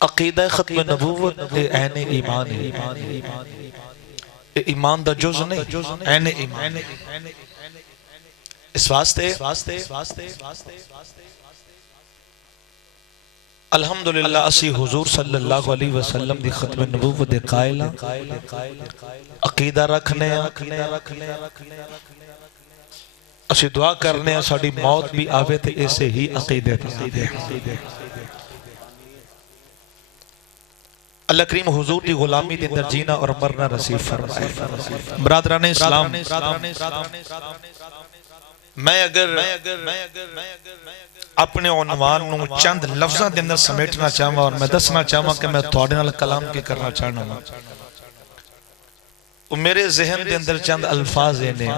अकीदा खत्म नबूवत ऐन ईमान है। ईमान दा जुज़ नहीं, ऐन ईमान। इस वास्ते अल्हम्दुलिल्लाह असी हुजूर सल्लल्लाहु अलैहि वसल्लम दी खत्म नबूवत दे कायल अकीदा रखने असी दुआ करने साडी मौत भी आवे ते ऐसे ही अकीदे ते आवे। अल्लाह करीम हुजूर की गुलामी के अंदर जीना और मरना नसीब फरमाए। बरादरान इस्लाम, मैं अगर अपने उन्वान नूं चंद लफ्ज़ां के अंदर समेटना चाहवां और मैं दसना चाहवां कि मैं तुहाडे नाल कलाम की करना चाहना वां, मेरे ज़हन के अंदर चंद अल्फाज ने।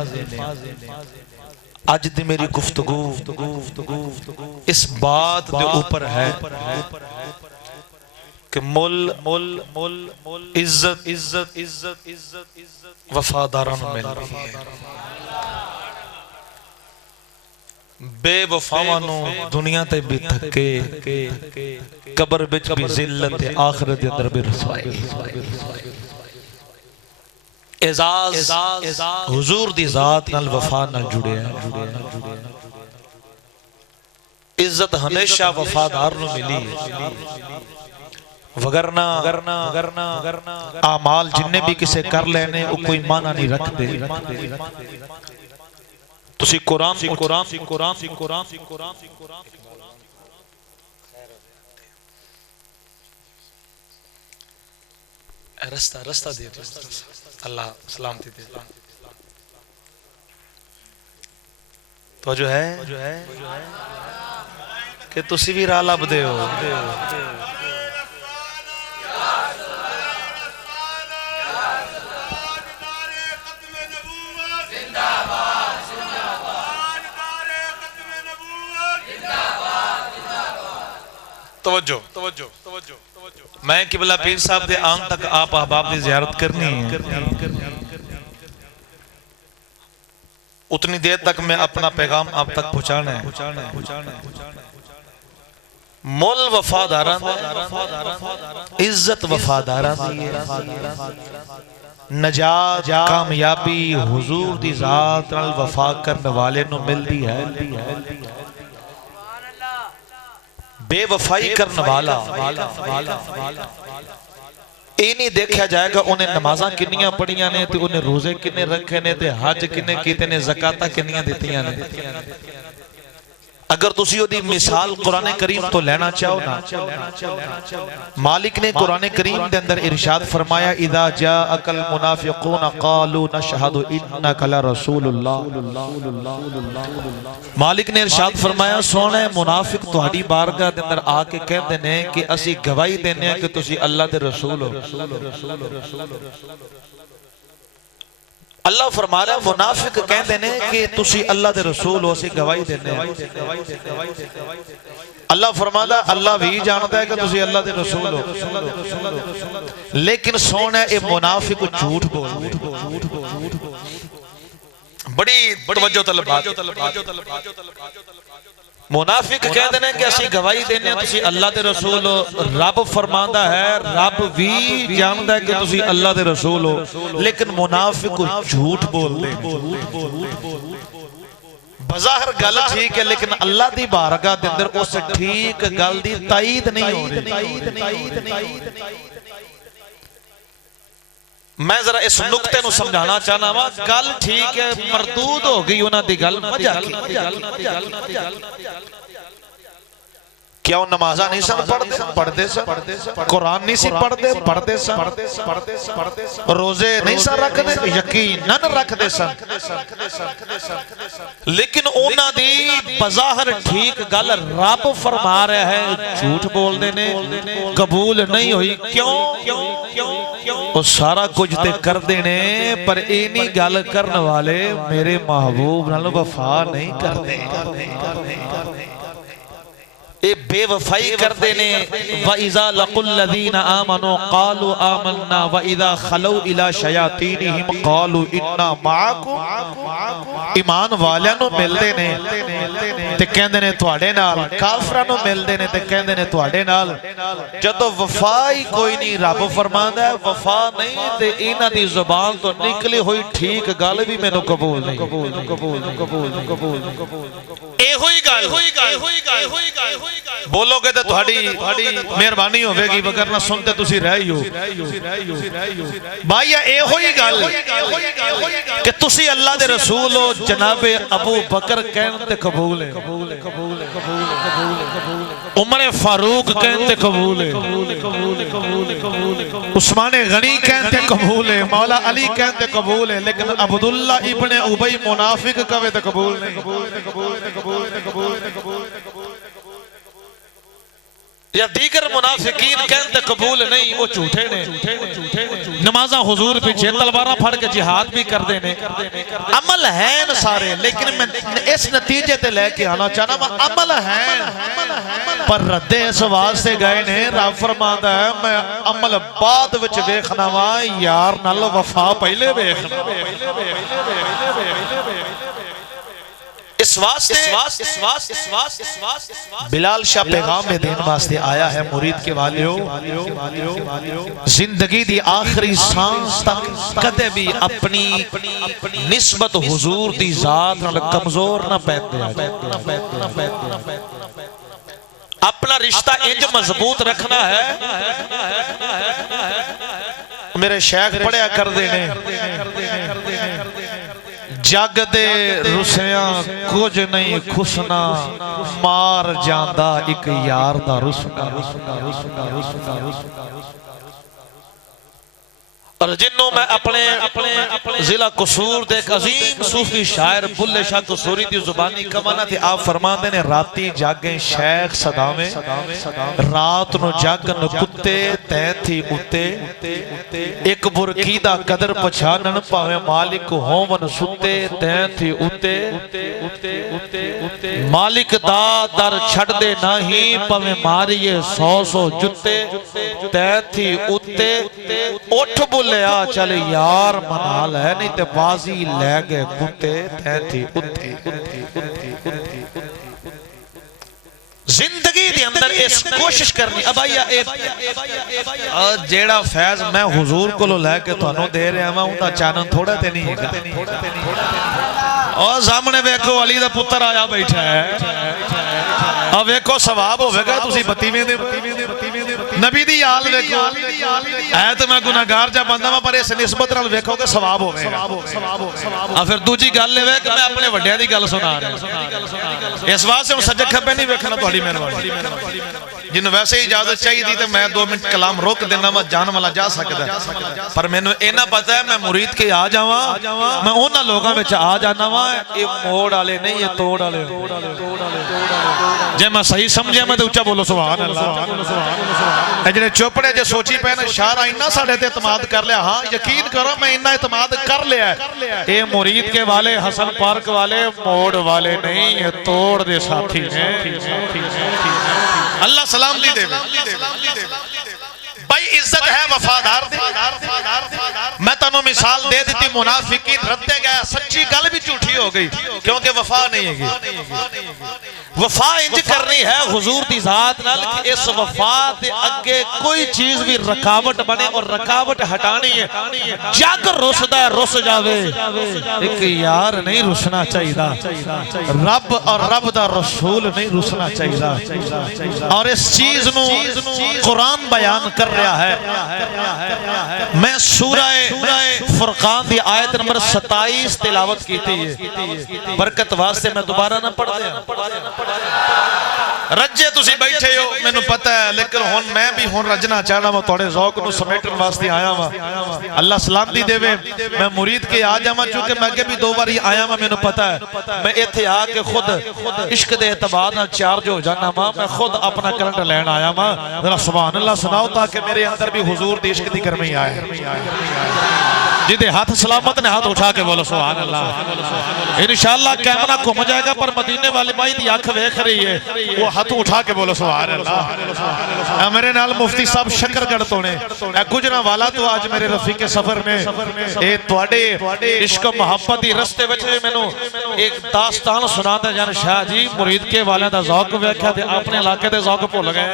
अज दी मेरी गुफ्तगू इस बात के ऊपर है कि मुल मुल मुल मुल इज्जत इज्जत इज्जत इज्जत इज्जत वफादारां नूं मिल रही है। बेवफावां नूं दुनिया ते भी धक्के, कब्र विच भी जिल्लत, आखिरत दे अंदर भी रसवाई। एजाज हुजूर दी जात नाल वफा नाल जुड़िया। इज्जत हमेशा वफादार नूं मिली, वगरना आमाल जिन्ने भी किसे कर लेने वो कोई माना नहीं रखते। तुसी कुरान रस्ता रस्ता दे अल्लाह सलामती दे। तो जो है कि तुसी भी राह लभदे हो। तवज्जो तवज्जो तवज्जो तवज्जो। मैं किबला पीर साहब दे आम तक आप अहबाब की ज़ियारत करनी है, उतनी देर तक मैं अपना पैगाम आप तक पहुंचाना है। मुल वफादारा इज्जत वफादारा नजात कामयाबी हुजूर दी जात नाल वफा करने वाले नूं मिलदी है। बेवफाई करने वाला ये नहीं देखा जाएगा उन्हें नमाज़ां किन्नियां पढ़ियां ने ते उन्हें रोजे किन्ने रखे ने ते हज किन्ने कीते ने, ज़कातां किन्नियां दित्तियां ने। अगर तुसी ओदी मिसाल कुरान करीम तो लेना चाहो ना, मालिक ने कुरान करीम के अंदर इरशाद फरमाया इदा जाअकल मुनाफिकून क़ालू नशहदु इन्नका लरसूलुल्लाह। मालिक ने इरशाद फरमाया सोने मुनाफिक तुहाडी बारगाह के अंदर आके कहते ने कि असी गवाही देने कि तुसी अल्लाह दे रसूल हो। अल्लाह फरमा रहा है मुनाफिक कहते ने कि तुसी अल्लाह दे रसूल हो, असी गवाही देने। अल्लाह फरमादा अल्लाह भी जानता है कि तुसी अल्लाह दे रसूल हो, लेकिन सोना ये मुनाफिक झूठ बोल। बड़ी तवज्जो तलब बात। मुनाफिक कहते हैं कि असी गवाही देने तुसी अल्लाह दे रसूल हो। रब फरमांदा है रब भी जानता है कि तुसी अल्लाह दे रसूल हो, लेकिन मुनाफिक झूठ बोलते हैं। बज़ाहिर गल ठीक है, लेकिन अल्लाह दी बारगाह दे अंदर उस ठीक गल दी ताईद नहीं हो रही। मैं जरा इस नुक्ते नु समझाना चाहना वा। गल ठीक है, मरदूद हो गई उन्हां दी गल मजाक। क्या वो नमाज़ा नहीं सन पढ़ते कुरान नहीं सी पढ़ते रोजे नहीं सन रखते, यकीनन रखते सन, लेकिन उन्हां दी बज़ाहिर ठीक गल रब फरमा रहा है झूठ बोलते ने, कबूल नहीं हुई। क्यों? वो सारा कुछ ते कर देने पर इन्हीं गल करने वाले मेरे महबूब नाल वफा नहीं करते। ये बेवफाई करते ने व इज़ा लकुल लज़ीना आमनू क़ालू आमन्ना व इज़ा खलौ इला शयातीनिहिम क़ालू इन्ना मअकुम। ईमान वालियां नू मिलदे ने ते कहंदे ने तुहाडे नाल, काफरां नू मिलदे ने ते कहंदे ने तुहाडे नाल। जदों वफा ही कोई नहीं, रब फरमांदा है वफा नहीं ते इन्हां दी ज़ुबान तो निकली हुई ठीक गल भी मैनू कबूल नहीं। एहो ही गल बोलोगे तो तुहाडी मेहरबानी होवेगी, वरना सुनते तुसी रह ही हो। भाई एहो ही गल कि तुसी अल्लाह दे रसूल हो, जनाबे अबू बकर कहते कबूल है, उमर फारूक कहते कबूल है, उस्मान गनी कहते कबूल है, मौला अली कहते कबूल है, लेकिन अब्दुल्ला इब्ने उबई मुनाफिक कहे तो कबूल नहीं। या दीगर मुनाफिकीन कहते कबूल नहीं, वो झूठे ने। नमाजा हुजूर पीछे तलवारा फड़ के जिहाद भी करते ने, अमल है न सारे, लेकिन मैं इस नतीजे ते लेके आना चाहना वा अमल है पर रद्दे इस वास्ते गए ने। रब फरमांदा है मैं अमल बाद विच वेखना वा, यार नाल वफा पहले वेखना। इस वास्ते बिलाल शाह पैगाम में देने वास्ते आया है मुरीद के वालियों, जिंदगी दी आखिरी सांस तक कदे भी अपनी निस्बत हुजूर दी जात नाल कमजोर ना पैंदे। अपना रिश्ता इंज मजबूत रखना है। मेरे शेख पढ़िया कर देने, जग दे रुसिया कुछ नहीं खुसना, मार जांदा एक यार दा रुसना। और जिन्हों मैं अपने जिला कसूर दे एक अजीम सूफी शायर बुल्ले शाह कसूरी दी जुबानी कमाना थे। आप फरमाते ने राती जागे शेख सदावे, रात नु जागन कुत्ते तै थी उते, एक बुरकी दा कदर पछानन भावे मालिक होवन सुते तै थी उते, मालिक दा दर छड़ दे नहीं भावे मारिए 100 जुत्ते तै थी उते। उठ बुल चल यार मना ले, नहीं ते बाजी ले गए कुत्ते तैथी उथे। जिंदगी दे अंदर इस कोशिश करनी। अब आइया जेड़ा फैज मैं हुजूर कोलों लेके तुहानू दे रहा हां, उनका चानन थोड़ा ते नहीं हैगा। और सामने वेखो अली दा पुत्र आया बैठा है, अब वेखो सवाब होवेगा तुसी बत्तीवें दे नबी दी याल देखो। है तो मैं गुनाहगार जा बंदा वा, पर इस निस्बत नाल वेखोगे सवाब होवेगा। फिर दूजी गल है कि मैं अपने वड्डियां दी गल सुना रहा, इस वास्ते हुण सज्जे खब्बे नहीं वेखना। तुहाडी मेहरबानी, जिन्हों वैसे ही इजाजत चाहिए तो मैं 2 मिनट कलाम रोक देना, मैं जान वाला जा सकता, पर मैनू इन्ना पता है मैं मुरीद के आ जावा, मैं उन्हां लोगां विच आ जाना वा। ये मोड़ वाले नहीं, ये तोड़ वाले। जे मैं सही समझिया मैं तो उच्चा बोलो सुभान अल्लाह। जिहड़े चुपड़े जे सोची पे ना शारा इन्ना साडे ते इतमाद कर लिया। हाँ यकीन करो मैं इन्ना इतमाद कर लिया। ये मुरीद के वाले हसन पार्क वाले मोड़ वाले नहीं, ये तोड़ दे साथी ने। अल्लाह सलाम दी दे। भाई इज्जत है वफादार दी। मैं तनु मिसाल दे दी मुनाफिकीन रद्दे गया, सच्ची गल भी झूठी हो गई क्योंकि वफा नहीं है। वफा इंज करनी है हुजूर दी जात नाल कि इस वफा दे अगे कोई चीज भी रुकावट बने और रुकावट हटानी है। जग रुसदा रुस जावे, एक यार नहीं रुसना चाहिए, रब और रब दा रसूल नहीं रुसना चाहिए। और इस चीज नू कुरान बयान कर रहा है। मैं सूरह फुरकान दी आयत नंबर 27 तिलावत की थी। बरकत वास्ते मैं दोबारा ना पढ़ दिया। रज्जे तुसी बैठे हो मैनू पता है, लेकिन हुण मैं भी हुण रजना चाहना वा, तुहाडे ज़ौक नू समेटन वास्ते आया वा। अल्लाह सलामती देवे। मैं मुरीद के आ जावां, चूंकि मैं अगे भी 2 बारी आया वा, मैनू पता है। मैं इत्थे आके खुद इश्क दे एतबार नाल चार्ज हो जाना वा। मैं खुद अपना करंट लैन आया वा। जरा सुभान अल्लाह सुनाओ ताकि मेरे अंदर भी हुजूर दी इश्क दी गर्मी आए। जिदे हाथ सलामत ने हाथ उठा के बोलो सुभान अल्लाह। इंशाअल्लाह कैमरा घूम जाएगा पर मदीने वाली माई दी अख वेख रही है, वो हाथ उठा के बोलो सुभान अल्लाह। मेरे नाल मुफ्ती साहब शकरगढ़ तो ने गुजरा वाला तो आज मेरे रफीक सफर ने ए तुहाडे इश्क मोहब्बत दी रस्ते विच मैनू एक दास्तान सुनाता जान शाह जी मुरीद के वाले दा ज़ौक वेख्या ते अपने इलाके दे ज़ौक भुल गए।